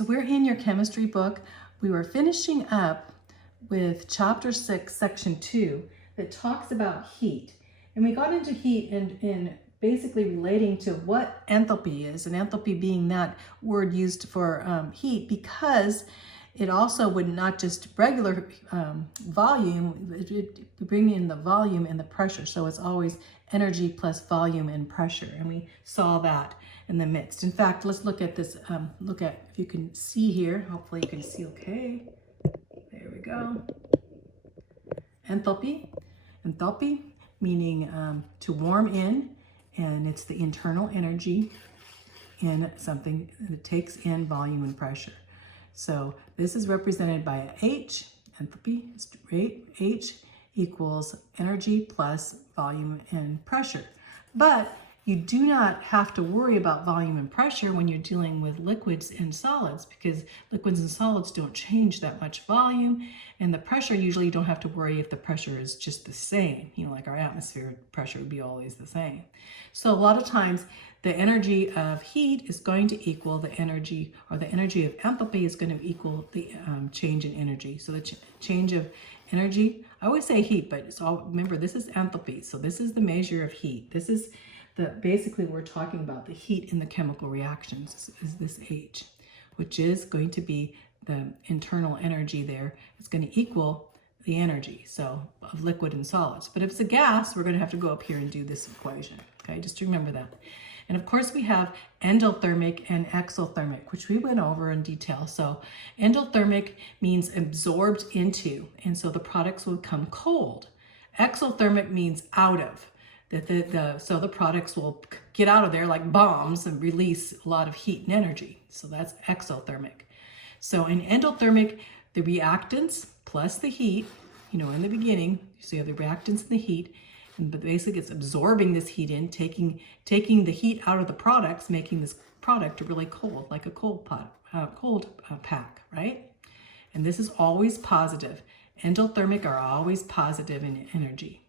So we're in your chemistry book. We were finishing up with chapter 6, section 2, that talks about heat. And we got into heat and basically relating to what enthalpy is, and enthalpy being that word used for heat, because it also would not just regular volume, it bring in the volume and the pressure. So it's always energy plus volume and pressure. And we saw that in the midst. In fact, let's look at this, look at, if you can see here, hopefully you can see okay. There we go. Enthalpy. Enthalpy meaning to warm in, and it's the internal energy in something that takes in volume and pressure. So this is represented by a H, enthalpy, H equals energy plus volume and pressure. But you do not have to worry about volume and pressure when you're dealing with liquids and solids, because liquids and solids don't change that much volume, and the pressure, usually you don't have to worry if the pressure is just the same. You know, like our atmosphere pressure would be always the same. So a lot of times the energy of heat is going to equal the energy, or the energy of enthalpy is going to equal the change in energy. So the change of energy, I always say heat, but it's all, remember, this is enthalpy. So this is the measure of heat. This is basically we're talking about the heat in the chemical reactions is this H, which is going to be the internal energy there. It's going to equal the energy, so of liquid and solids. But if it's a gas, we're going to have to go up here and do this equation. Okay, just remember that. And of course we have endothermic and exothermic, which we went over in detail. So endothermic means absorbed into, and so the products will become cold. Exothermic means out of. So the products will get out of there like bombs and release a lot of heat and energy. So that's exothermic. So in endothermic, the reactants plus the heat, you know, in the beginning, so you have the reactants and the heat, but basically it's absorbing this heat in, taking the heat out of the products, making this product really cold, like a cold pack, right? And this is always positive. Endothermic are always positive in energy.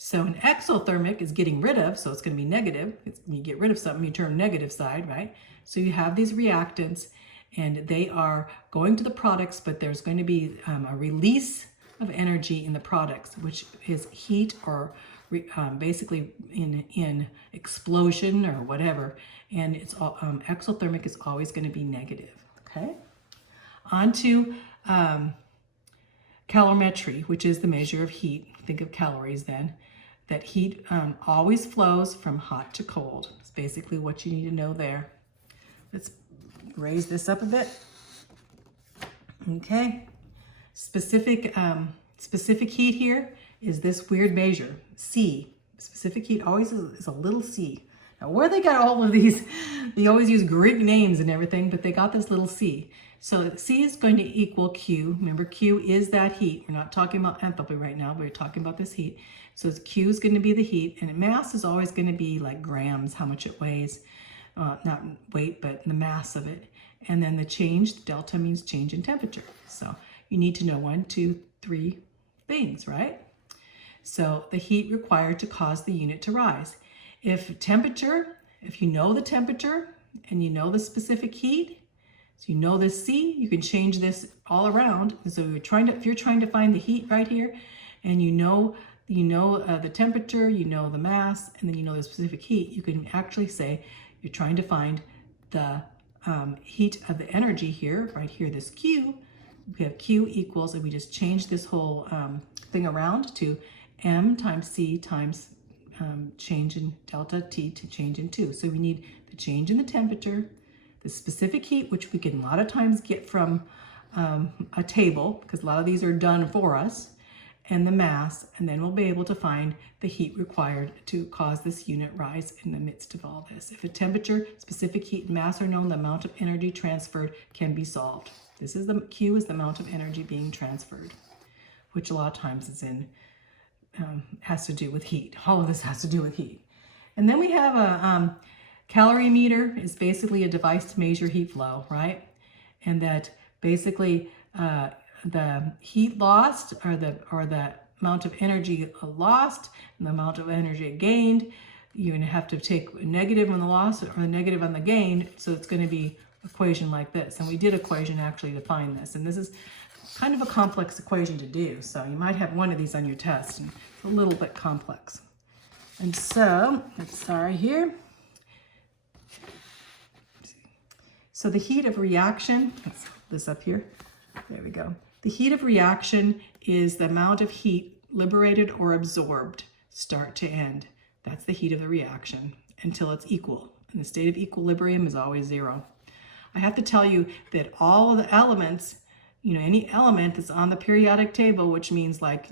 So an exothermic is getting rid of, so it's going to be negative. You get rid of something, you turn negative side, right? So you have these reactants, and they are going to the products, but there's going to be a release of energy in the products, which is heat, or basically in explosion or whatever. And it's exothermic is always going to be negative. Okay. On to calorimetry, which is the measure of heat. Think of calories then. That heat always flows from hot to cold. It's basically what you need to know there. Let's raise this up a bit. Okay. Specific heat here is this weird measure, C. Specific heat always is a little c. Now where they got all of these, they always use Greek names and everything, but they got this little c. So C is going to equal Q. Remember, Q is that heat. We're not talking about enthalpy right now, but we're talking about this heat. So Q is going to be the heat, and mass is always going to be like grams, how much it weighs. Not weight, but the mass of it. And then the change, delta means change in temperature. So you need to know 1, 2, 3 things, right? So the heat required to cause the unit to rise. If you know the temperature and you know the specific heat, so you know this C, you can change this all around. So if you're trying to find the heat right here, and you know the temperature, you know the mass, and then you know the specific heat, you can actually say you're trying to find the heat of the energy here, right here, this Q. We have Q equals, and we just change this whole thing around to M times C times change in delta T to change in 2. So we need the change in the temperature, the specific heat, which we can a lot of times get from a table, because a lot of these are done for us, and the mass, and then we'll be able to find the heat required to cause this unit rise in the midst of all this. If a temperature, specific heat, and mass are known, the amount of energy transferred can be solved. This is the Q is the amount of energy being transferred, which a lot of times is has to do with heat. All of this has to do with heat. And then we have a calorimeter is basically a device to measure heat flow, right? And that basically the heat lost, or the amount of energy lost and the amount of energy gained, you're going to have to take a negative on the loss or a negative on the gain. So it's going to be equation like this. And we did equation actually to find this. And this is kind of a complex equation to do. So you might have one of these on your test, and it's a little bit complex. And so, let's start here. So the heat of reaction, let's put this up here. There we go. The heat of reaction is the amount of heat liberated or absorbed, start to end. That's the heat of the reaction until it's equal. And the state of equilibrium is always 0. I have to tell you that all of the elements, any element that's on the periodic table, which means like,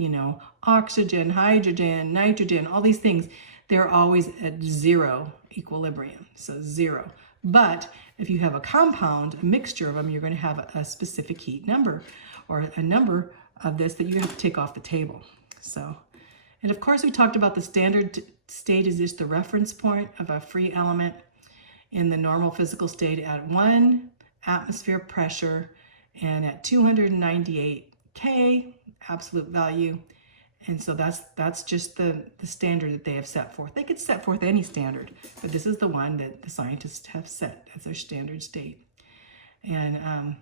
oxygen, hydrogen, nitrogen, all these things, they're always at 0 equilibrium, so 0. But if you have a compound, a mixture of them, you're going to have a specific heat number, or a number of this that you have to take off the table. So, and of course we talked about the standard state is just the reference point of a free element in the normal physical state at 1 atmosphere pressure and at 298 K absolute value. And so that's just the standard that they have set forth. They could set forth any standard, but this is the one that the scientists have set as their standard state. And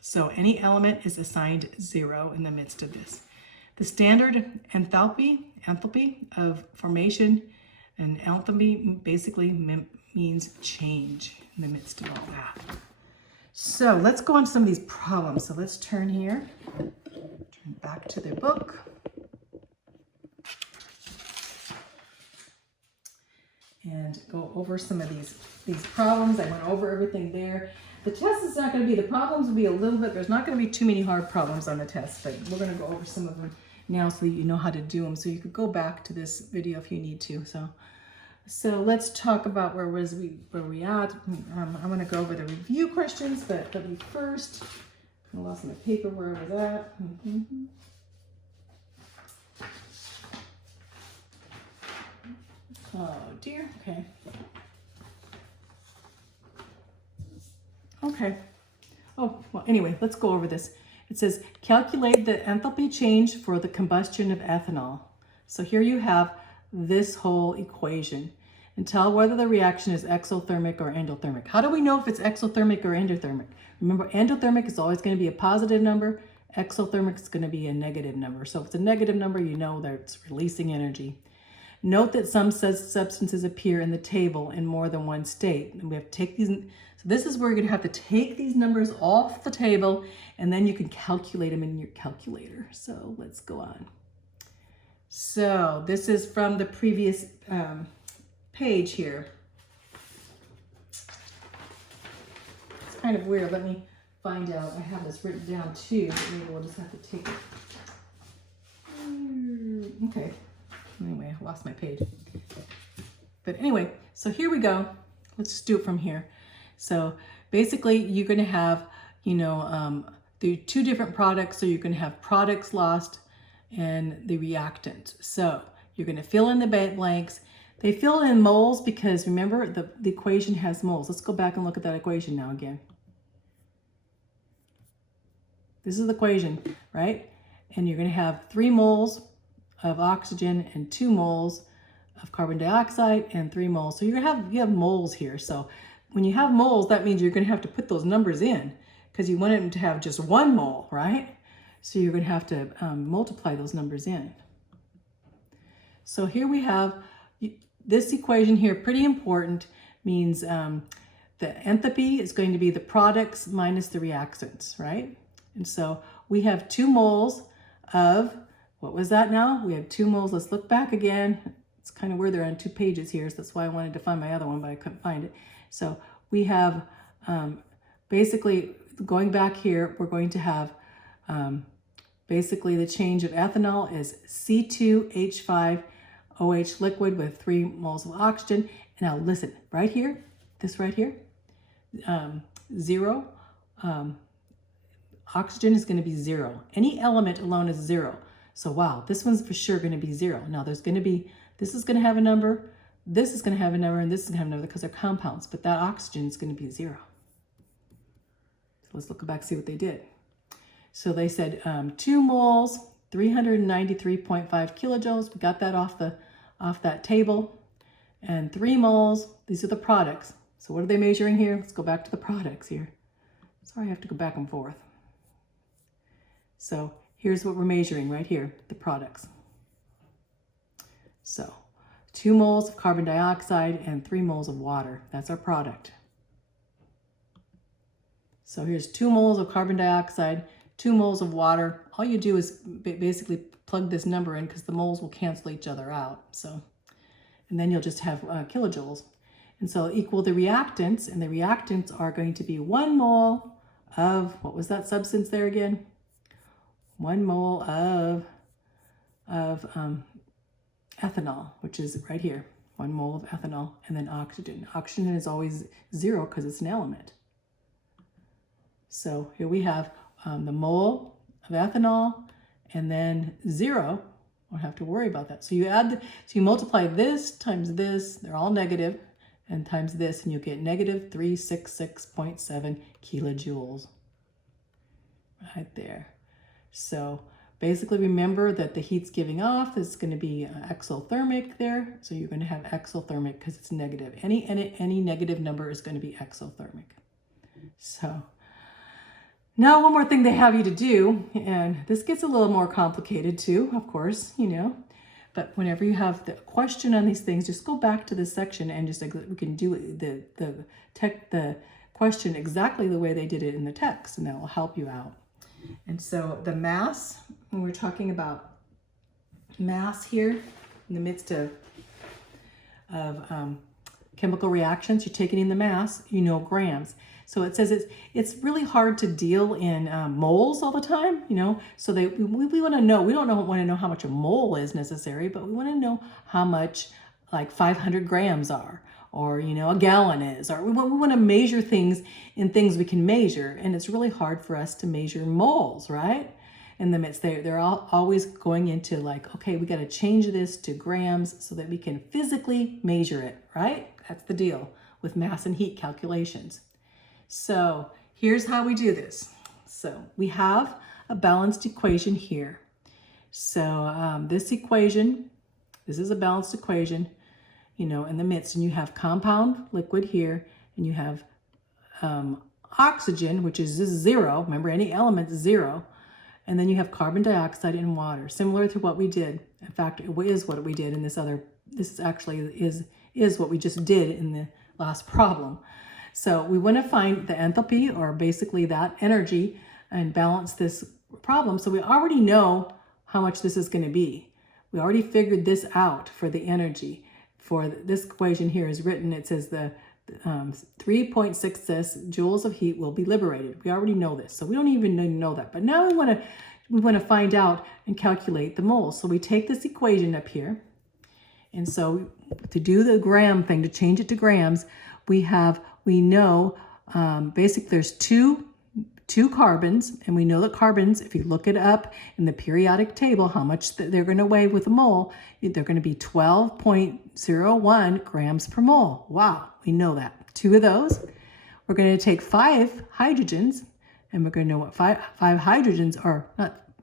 so any element is assigned 0 in the midst of this. The standard enthalpy of formation, and enthalpy basically means change in the midst of all that. So let's go on to some of these problems. So let's turn here, turn back to their book. And go over some of these problems. I went over everything there. The test is not going to be, the problems will be a little bit, there's not going to be too many hard problems on the test, but we're going to go over some of them now so that you know how to do them. So you could go back to this video if you need to. So let's talk about where we at. I'm going to go over the review questions, but first, I lost my paper where I was at. Oh dear, okay. Okay. Oh, well, anyway, let's go over this. It says, calculate the enthalpy change for the combustion of ethanol. So here you have this whole equation. And tell whether the reaction is exothermic or endothermic. How do we know if it's exothermic or endothermic? Remember, endothermic is always going to be a positive number. Exothermic is going to be a negative number. So if it's a negative number, you know that it's releasing energy. Note that some substances appear in the table in more than one state. And we have to take these, so this is where you're going to have to take these numbers off the table, and then you can calculate them in your calculator. So let's go on. So this is from the previous page here. It's kind of weird. Let me find out. I have this written down too. Maybe we'll just have to take it. Okay. Anyway, I lost my page. But anyway, so here we go. Let's just do it from here. So basically, you're going to have, there are two different products. So you're going to have products lost and the reactant. So you're going to fill in the blanks. They fill in moles because remember the equation has moles. Let's go back and look at that equation now again. This is the equation, right? And you're going to have 3 moles of oxygen and 2 moles of carbon dioxide and 3 moles. So you have moles here. So when you have moles, that means you're going to have to put those numbers in because you want them to have just 1 mole, right? So you're going to have to multiply those numbers in. So here we have this equation here, pretty important, means the enthalpy is going to be the products minus the reactants, right? And so we have 2 moles of, what was that now? We have 2 moles. Let's look back again. It's kind of weird, they're on 2 pages here, so that's why I wanted to find my other one, but I couldn't find it. So we have, basically, going back here, we're going to have, basically the change of ethanol is C2H5 OH liquid with 3 moles of oxygen. And now listen, right here, this right here, 0, oxygen is going to be 0. Any element alone is 0. So wow, this one's for sure going to be 0. Now there's going to be, this is going to have a number, this is going to have a number, and this is going to have a number because they're compounds, but that oxygen is going to be 0. So let's look back, see what they did. So they said 2 moles, 393.5 kilojoules. We got that off that table. And 3 moles, these are the products. So what are they measuring here? Let's go back to the products here. Sorry, I have to go back and forth. So here's what we're measuring right here, the products. So 2 moles of carbon dioxide and 3 moles of water. That's our product. So here's 2 moles of carbon dioxide, 2 moles of water. All you do is basically plug this number in because the moles will cancel each other out. So, and then you'll just have kilojoules. And so equal the reactants, and the reactants are going to be 1 mole of, what was that substance there again? 1 mole of ethanol, which is right here, 1 mole of ethanol, and then oxygen. Oxygen is always 0 because it's an element. So here we have the mole of ethanol, and then 0. Don't have to worry about that. So you add, so you multiply this times this, they're all negative, and times this, and you get negative 366.7 kilojoules right there. So basically remember that the heat's giving off is going to be exothermic there. So you're going to have exothermic because it's negative. Any negative number is going to be exothermic. So now one more thing they have you to do, and this gets a little more complicated too, of course, you know, but whenever you have the question on these things, just go back to this section and just, we can do the question exactly the way they did it in the text, and that will help you out. And so the mass, when we're talking about mass here in the midst of chemical reactions, you're taking in the mass, you know, grams. So it says it's really hard to deal in moles all the time, you know. So we want to know, we don't want to know how much a mole is necessary, but we want to know how much like 500 grams are, or, you know, a gallon is, or we want to measure things in things we can measure. And it's really hard for us to measure moles, right? In the midst, they're always going into like, okay, we got to change this to grams so that we can physically measure it, right? That's the deal with mass and heat calculations. So here's how we do this. So we have a balanced equation here. So this equation, this is a balanced equation, you know, in the midst, and you have compound liquid here, and you have oxygen, which is 0. Remember, any element is 0. And then you have carbon dioxide and water, similar to what we did. In fact, it is what we did in this other, this actually is what we just did in the last problem. So we want to find the enthalpy, or basically that energy, and balance this problem. So we already know how much this is going to be. We already figured this out for the energy. For this equation here is written, it says the 3.66 joules of heat will be liberated. We already know this, so we don't even know that. But now we want to find out and calculate the moles. So we take this equation up here, and so to do the gram thing, to change it to grams, we know basically there's two carbons, and we know that carbons, if you look it up in the periodic table, how much they're going to weigh with a mole, they're going to be 12.01 grams per mole. Wow, we know that. 2 of those. We're going to take 5 hydrogens, and we're going to know what five hydrogens are.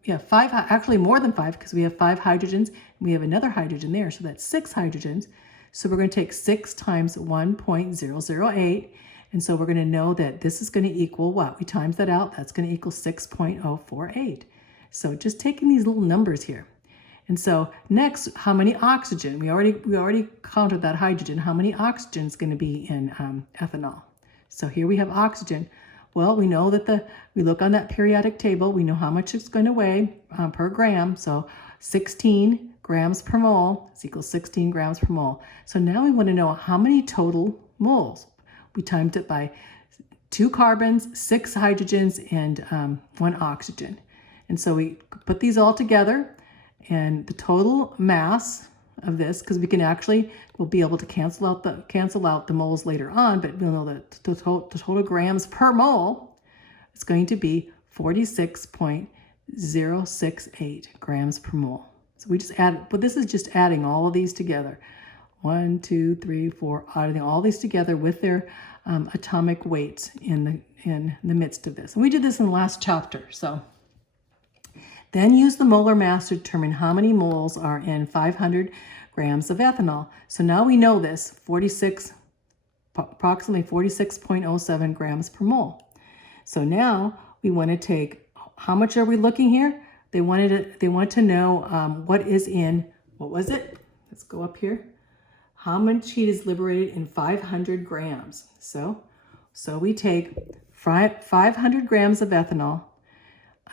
Actually more than 5, because we have 5 hydrogens, and we have another hydrogen there, so that's 6 hydrogens. So we're going to take 6 times 1.008, and so we're going to know that this is going to equal what? We times that out, that's going to equal 6.048. So just taking these little numbers here. And so next, how many oxygen? We already counted that hydrogen. How many oxygen is going to be in ethanol? So here we have oxygen. Well, we know that we look on that periodic table, we know how much it's going to weigh per gram. So 16 grams per mole is equals 16 grams per mole. So now we want to know how many total moles. We timed it by 2 carbons, 6 hydrogens, and 1 oxygen. And so we put these all together, and the total mass of this, because we'll be able to cancel out the moles later on, but we'll know that the total grams per mole is going to be 46.068 grams per mole. So we just add, but this is just adding all of these together. 1, 2, 3, 4, adding all these together with their atomic weights in the midst of this. And we did this in the last chapter. So then use the molar mass to determine how many moles are in 500 grams of ethanol. So now we know this, 46 approximately 46.07 grams per mole. So now we want to take, how much are we looking here? They want to know what is in, what was it? Let's go up here. How much heat is liberated in 500 grams? So we take 500 grams of ethanol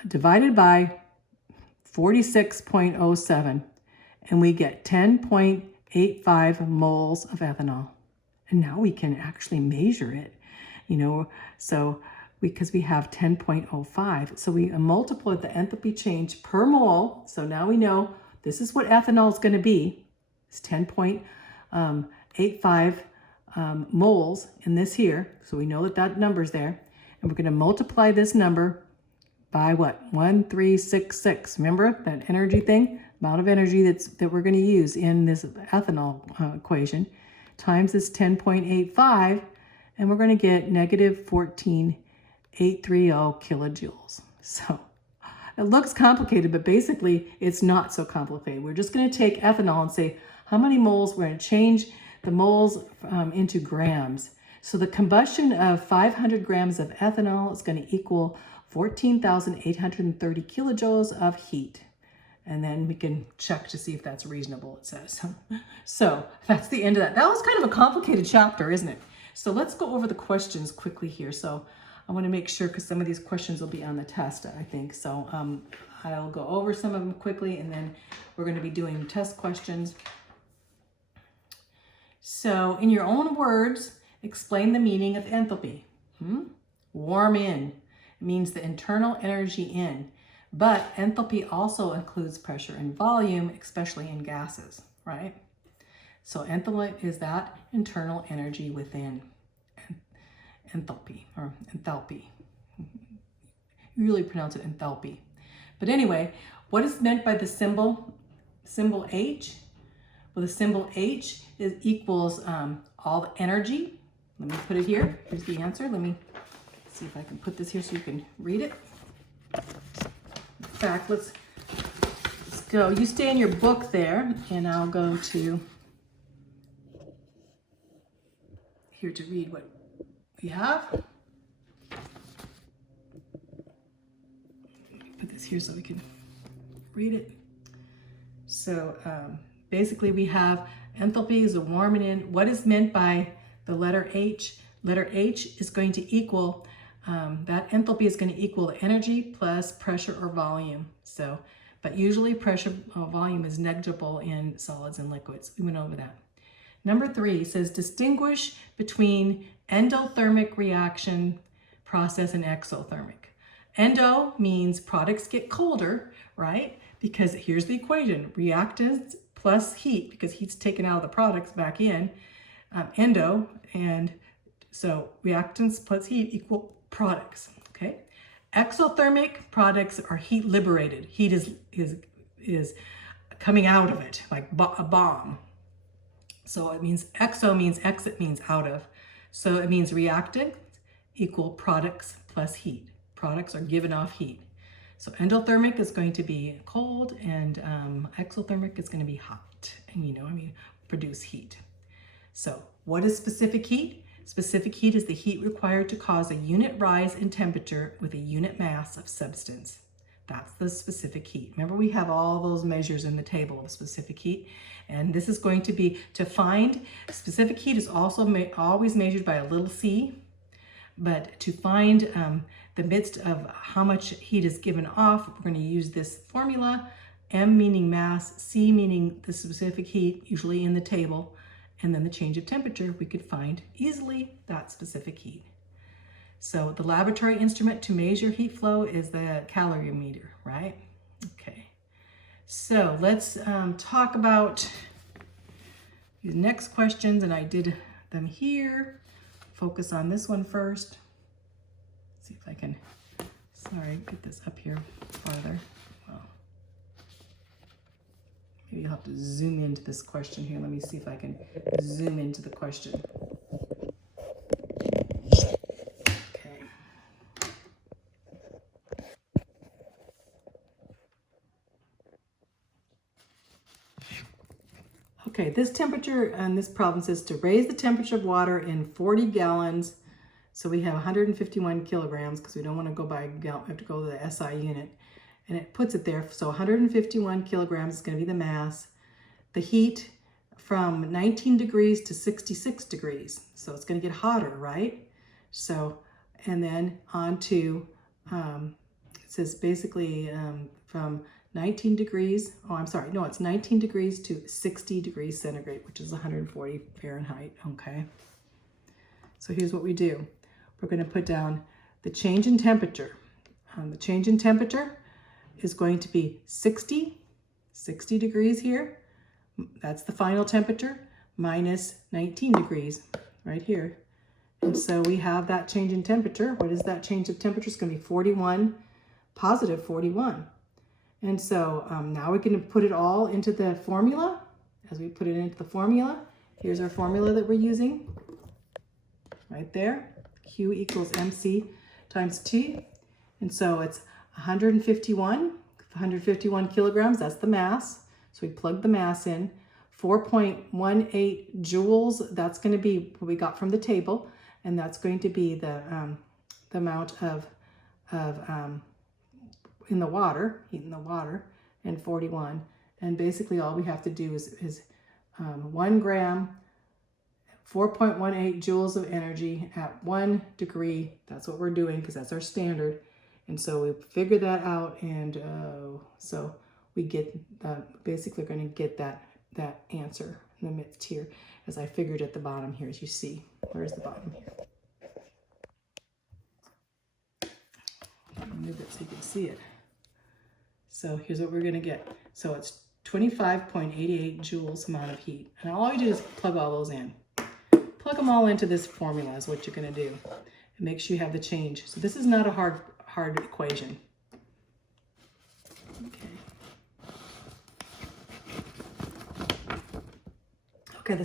divided by 46.07, and we get 10.85 moles of ethanol. And now we can actually measure it, so because we have 10.05. So we multiply the enthalpy change per mole. So now we know this is what ethanol is going to be. It's 10.85 moles in this here. So we know that number's there. And we're going to multiply this number by what? 1366. Remember that energy thing? Amount of energy that we're going to use in this ethanol equation times this 10.85, and we're going to get negative 14.830 kilojoules. So it looks complicated, but basically it's not so complicated. We're just going to take ethanol and say how many moles. We're going to change the moles into grams. So the combustion of 500 grams of ethanol is going to equal 14,830 kilojoules of heat. And then we can check to see if that's reasonable, it says. So that's the end of that. That was kind of a complicated chapter, isn't it? So let's go over the questions quickly here. So I want to make sure, because some of these questions will be on the test, I think. So I'll go over some of them quickly, and then we're going to be doing test questions. So in your own words, explain the meaning of enthalpy. Warm in. It means the internal energy in. But enthalpy also includes pressure and volume, especially in gases, right? So enthalpy is that internal energy within. Enthalpy, or enthalpy. You really pronounce it enthalpy. But anyway, what is meant by the symbol H? Well, the symbol H equals all the energy. Let me put it here. Here's the answer. Let me see if I can put this here so you can read it. In fact, let's go. You stay in your book there, and I'll go to here to read what we have. Put this here so we can read it. So basically we have enthalpy is a warming in. What is meant by the letter H? Letter H is going to equal that enthalpy is going to equal the energy plus pressure or volume. So, but usually pressure volume is negligible in solids and liquids. We went over that. Number 3 says distinguish between endothermic reaction process and exothermic. Endo means products get colder, right? Because here's the equation: reactants plus heat, because heat's taken out of the products back in, endo, and so reactants plus heat equal products, okay? Exothermic products are heat liberated. Heat is coming out of it, like a bomb. So it means exo means exit means out of. So it means reactant equal products plus heat. Products are giving off heat. So endothermic is going to be cold, and exothermic is going to be hot. And produce heat. So what is specific heat? Specific heat is the heat required to cause a unit rise in temperature with a unit mass of substance. That's the specific heat. Remember, we have all those measures in the table of specific heat. And this is going to be, to find specific heat is also always measured by a little c. But to find the midst of how much heat is given off, we're going to use this formula. M meaning mass, C meaning the specific heat, usually in the table, and then the change of temperature, we could find easily that specific heat. So the laboratory instrument to measure heat flow is the calorimeter, right? Okay. So let's talk about these next questions, and I did them here. Focus on this one first. See if I can, get this up here farther. Well, maybe I'll have to zoom into this question here. Let me see if I can zoom into the question. Okay. Okay, this temperature and this problem says to raise the temperature of water in 40 gallons. So we have 151 kilograms because we don't want to go by gallon, we have to go to the SI unit. And it puts it there. So 151 kilograms is going to be the mass. The heat from 19 degrees to 66 degrees. So it's going to get hotter, right? So, and then on to, it says basically from 19 degrees, oh, I'm sorry, no, it's 19 degrees to 60 degrees centigrade, which is 140 Fahrenheit, okay? So here's what we do. We're going to put down the change in temperature. The change in temperature is going to be 60 degrees here. That's the final temperature, minus 19 degrees right here. And so we have that change in temperature. What is that change of temperature? It's going to be 41, positive 41. And so now we're going to put it all into the formula. As we put it into the formula, here's our formula that we're using right there. Q equals MC times T. And so it's 151 kilograms, that's the mass. So we plug the mass in. 4.18 joules, that's going to be what we got from the table. And that's going to be the amount of in the water, heat in the water, and 41. And basically all we have to do is 1 gram, 4.18 joules of energy at 1 degree. That's what we're doing because that's our standard. And so we figure that out, and so we get, basically going to get that answer in the midst here, as I figured at the bottom here, as you see. Where's the bottom here? I'll move it so you can see it. So here's what we're going to get. So it's 25.88 joules amount of heat. And all you do is plug all those in. Plug them all into this formula is what you're going to do. And make sure you have the change. So this is not a hard equation. Okay, the